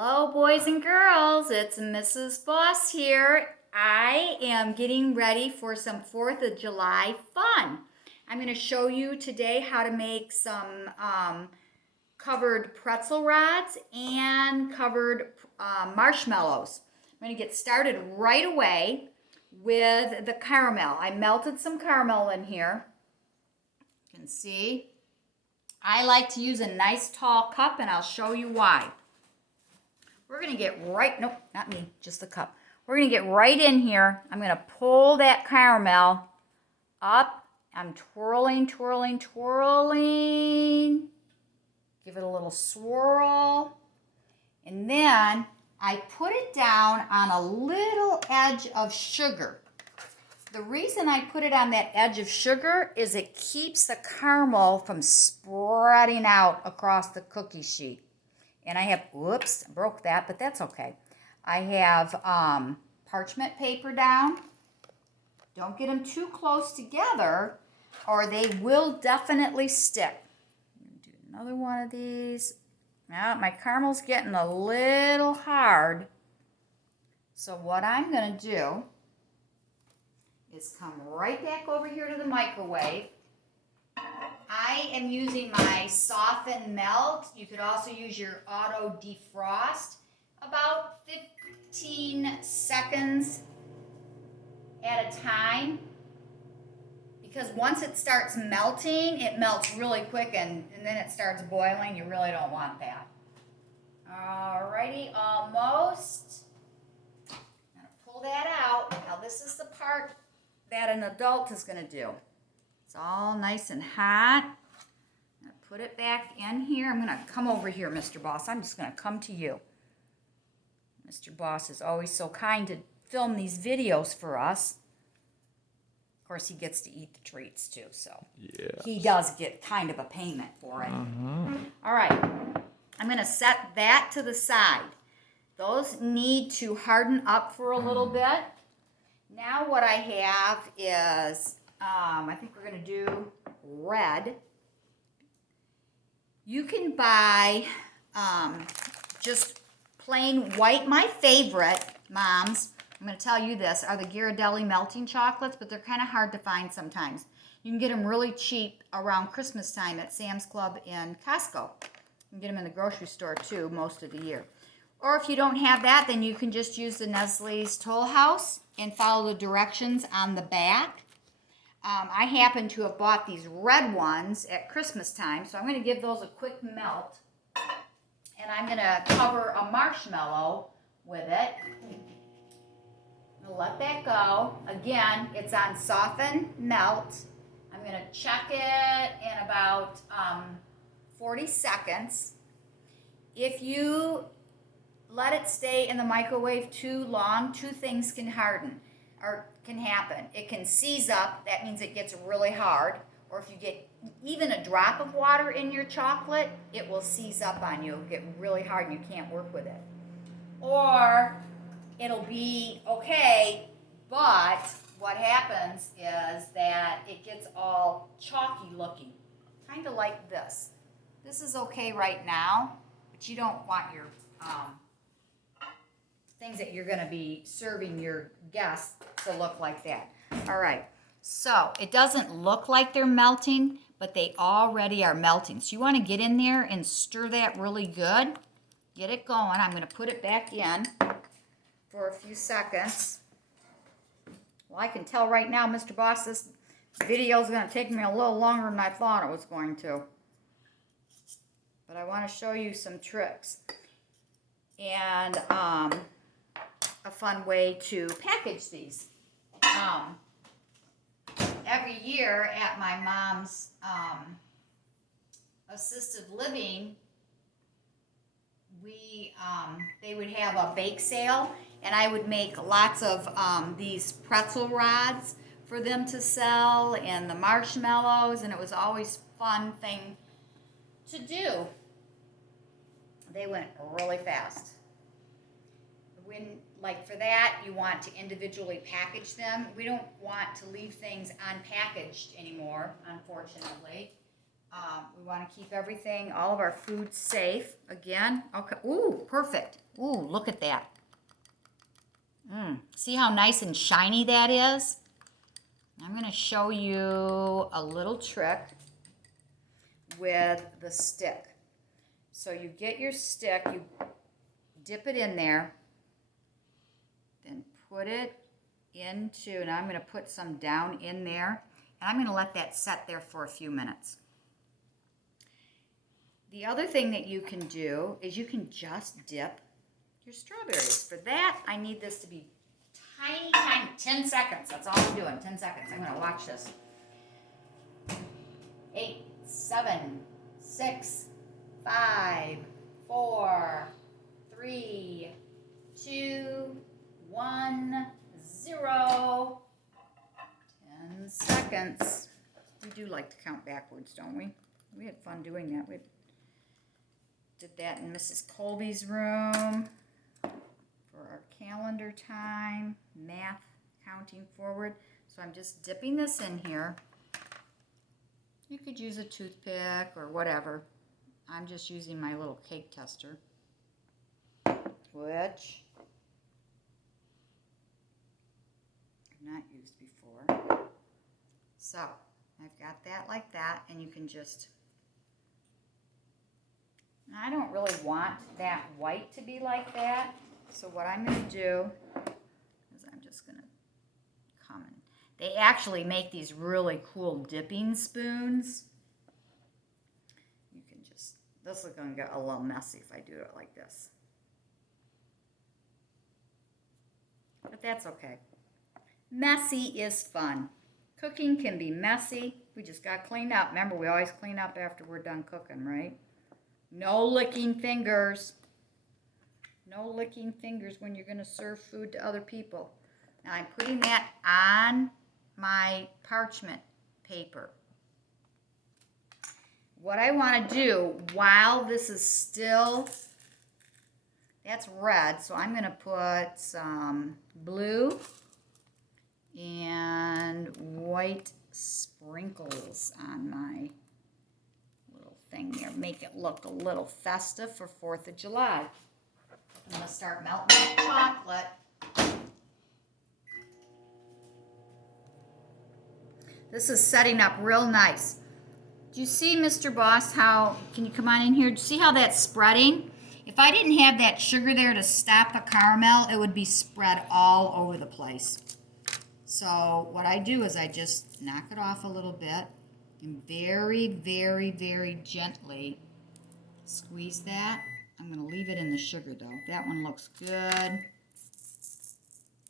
Hello, boys and girls. It's Mrs. Boss here. I am getting ready for some 4th of July fun. I'm going to show you today how to make some covered pretzel rods and covered marshmallows. I'm going to get started right away with the caramel. I melted some caramel in here. You can see. I like to use a nice tall cup, and I'll show you why. We're going to get right, nope, not me, just the cup. We're going to get right in here. I'm going to pull that caramel up. I'm twirling, twirling, twirling. Give it a little swirl. And then I put it down on a little edge of sugar. The reason I put it on that edge of sugar is it keeps the caramel from spreading out across the cookie sheet. And I have, whoops, broke that, but that's okay. I have parchment paper down. Don't get them too close together or they will definitely stick. Do another one of these. Now my caramel's getting a little hard. So what I'm going to do is come right back over here to the microwave. I am using my soften melt. You could also use your auto defrost. About 15 seconds at a time. Because once it starts melting, it melts really quick and then it starts boiling. You really don't want that. Alrighty, almost. I'm gonna pull that out. Now this is the part that an adult is gonna do. It's all nice and hot. I'm going to put it back in here. I'm going to come over here, Mr. Boss. I'm just going to come to you. Mr. Boss is always so kind to film these videos for us. Of course, he gets to eat the treats too, so he does get kind of a payment for it. All right. I'm going to set that to the side. Those need to harden up for a little bit. Now what I have is I think we're going to do red. You can buy just plain white. My favorite, moms, I'm going to tell you this, are the Ghirardelli melting chocolates, but they're kind of hard to find sometimes. You can get them really cheap around Christmas time at Sam's Club and Costco. You can get them in the grocery store too most of the year. Or if you don't have that, then you can just use the Nestle's Toll House and follow the directions on the back. I happen to have bought these red ones at Christmas time, so I'm going to give those a quick melt. And I'm going to cover a marshmallow with it. I'm going to let that go. Again, it's on soften melt. I'm going to check it in about 40 seconds. If you let it stay in the microwave too long, two things can harden. Or can happen. It can seize up, that means it gets really hard, or if you get even a drop of water in your chocolate, it will seize up on you. It'll get really hard and you can't work with it. Or it'll be okay, but what happens is that it gets all chalky looking, kind of like this. This is okay right now, but you don't want your things that you're going to be serving your guests to look like that. All right, so it doesn't look like they're melting, but they already are melting. So you want to get in there and stir that really good. Get it going. I'm going to put it back in for a few seconds. Well, I can tell right now, Mr. Boss, this video is going to take me a little longer than I thought it was going to. But I want to show you some tricks. And a fun way to package these. Every year at my mom's assisted living, they would have a bake sale, and I would make lots of these pretzel rods for them to sell, and the marshmallows, and it was always a fun thing to do. They went really fast. Like for that, you want to individually package them. We don't want to leave things unpackaged anymore, unfortunately. We want to keep everything, all of our food safe. Again, okay. Ooh, perfect. Ooh, look at that. See how nice and shiny that is? I'm going to show you a little trick with the stick. So you get your stick, you dip it in there, then put it into, and I'm going to put some down in there, and I'm going to let that set there for a few minutes. The other thing that you can do is you can just dip your strawberries. For that, I need this to be tiny, tiny, 10 seconds. That's all I'm doing, 10 seconds. I'm going to watch this. 8, 7, 6, 5, 4, 3, 2, 1, 0. 10 seconds. We do like to count backwards, don't we? We had fun doing that. We did that in Mrs. Colby's room for our calendar time, math, counting forward. So I'm just dipping this in here. You could use a toothpick or whatever. I'm just using my little cake tester, which I've not used before. So I've got that like that, and you can just, I don't really want that white to be like that. So what I'm going to do is I'm just going to come in. They actually make these really cool dipping spoons. You can just, this is going to get a little messy if I do it like this. But that's okay. Messy is fun. Cooking can be messy. We just got to clean up. Remember, we always clean up after we're done cooking, right? No licking fingers. No licking fingers when you're going to serve food to other people. Now I'm putting that on my parchment paper. What I want to do while this is still, that's red, so I'm going to put some blue and white sprinkles on my little thing there. Make it look a little festive for 4th of July. I'm going to start melting that chocolate. This is setting up real nice. Do you see, Mr. Boss, how, can you come on in here? Do you see how that's spreading? If I didn't have that sugar there to stop the caramel, it would be spread all over the place. So what I do is I just knock it off a little bit and very, very, very gently squeeze that. I'm going to leave it in the sugar though. That one looks good. I'm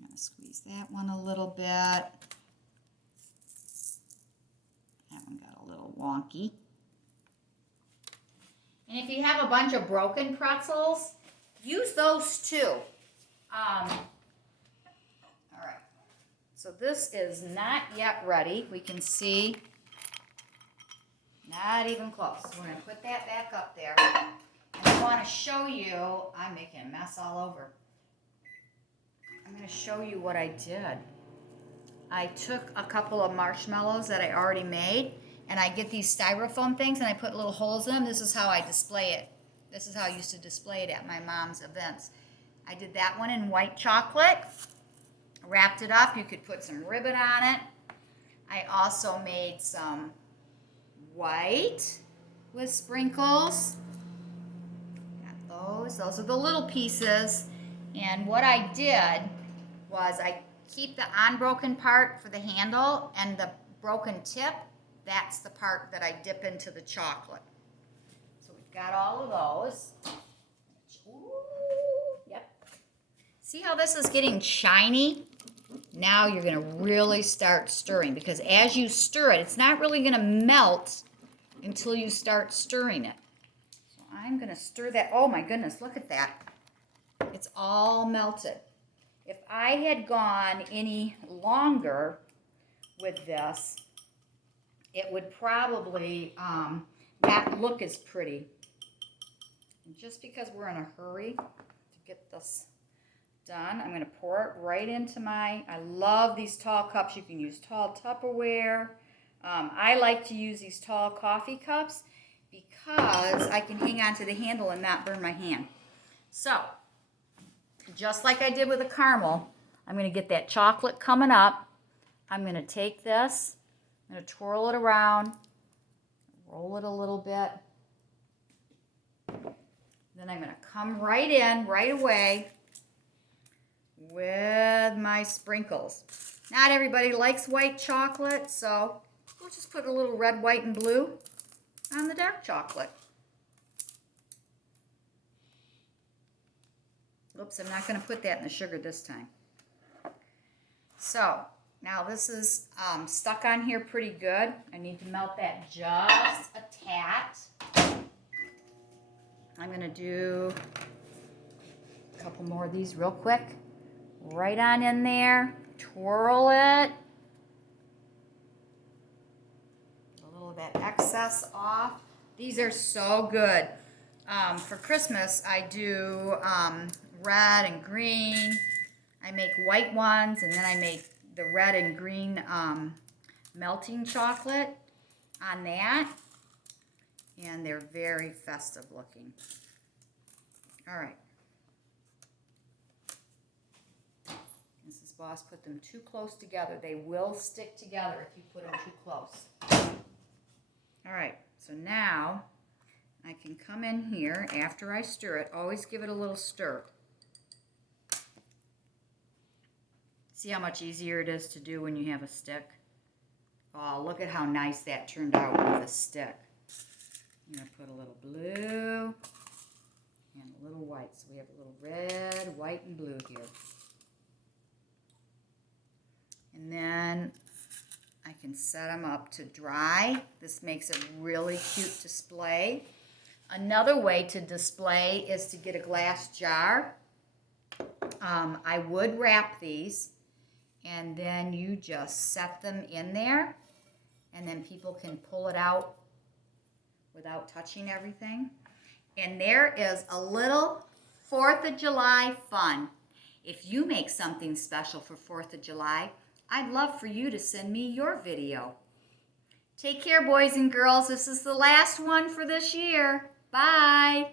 going to squeeze that one a little bit. That one got a little wonky. And if you have a bunch of broken pretzels, use those too. All right. So this is not yet ready. We can see, not even close. We're going to put that back up there. And I want to show you, I'm making a mess all over. I'm going to show you what I did. I took a couple of marshmallows that I already made, and I get these styrofoam things, and I put little holes in them. This is how I display it. This is how I used to display it at my mom's events. I did that one in white chocolate, wrapped it up. You could put some ribbon on it. I also made some white with sprinkles. Got those. Those are the little pieces. And what I did was I keep the unbroken part for the handle, and the broken tip, that's the part that I dip into the chocolate. So we've got all of those. Ooh, yep. See how this is getting shiny? Now you're going to really start stirring, because as you stir it, it's not really going to melt until you start stirring it. So I'm going to stir that. Oh my goodness, look at that. It's all melted. If I had gone any longer with this, it would probably not look as pretty. And just because we're in a hurry to get this done, I'm going to pour it right into my, I love these tall cups. You can use tall Tupperware. I like to use these tall coffee cups because I can hang on to the handle and not burn my hand. So, just like I did with the caramel, I'm going to get that chocolate coming up. I'm going to take this, I'm going to twirl it around, roll it a little bit. Then I'm going to come right in right away with my sprinkles. Not everybody likes white chocolate, so we'll just put a little red, white, and blue on the dark chocolate. Oops, I'm not going to put that in the sugar this time. So, now this is stuck on here pretty good. I need to melt that just a tat. I'm going to do a couple more of these real quick. Right on in there. Twirl it. A little of that excess off. These are so good. For Christmas, I do red and green. I make white ones, and then I make the red and green melting chocolate on that. And they're very festive looking. All right. Mrs. Boss put them too close together. They will stick together if you put them too close. All right, so now I can come in here after I stir it. Always give it a little stir. See how much easier it is to do when you have a stick? Oh, look at how nice that turned out with a stick. I'm going to put a little blue and a little white. So we have a little red, white, and blue here. And then I can set them up to dry. This makes a really cute display. Another way to display is to get a glass jar. I would wrap these, and then you just set them in there, and then people can pull it out without touching everything. And there is a little 4th of July fun. If you make something special for 4th of July, I'd love for you to send me your video. Take care, boys and girls. This is the last one for this year. Bye.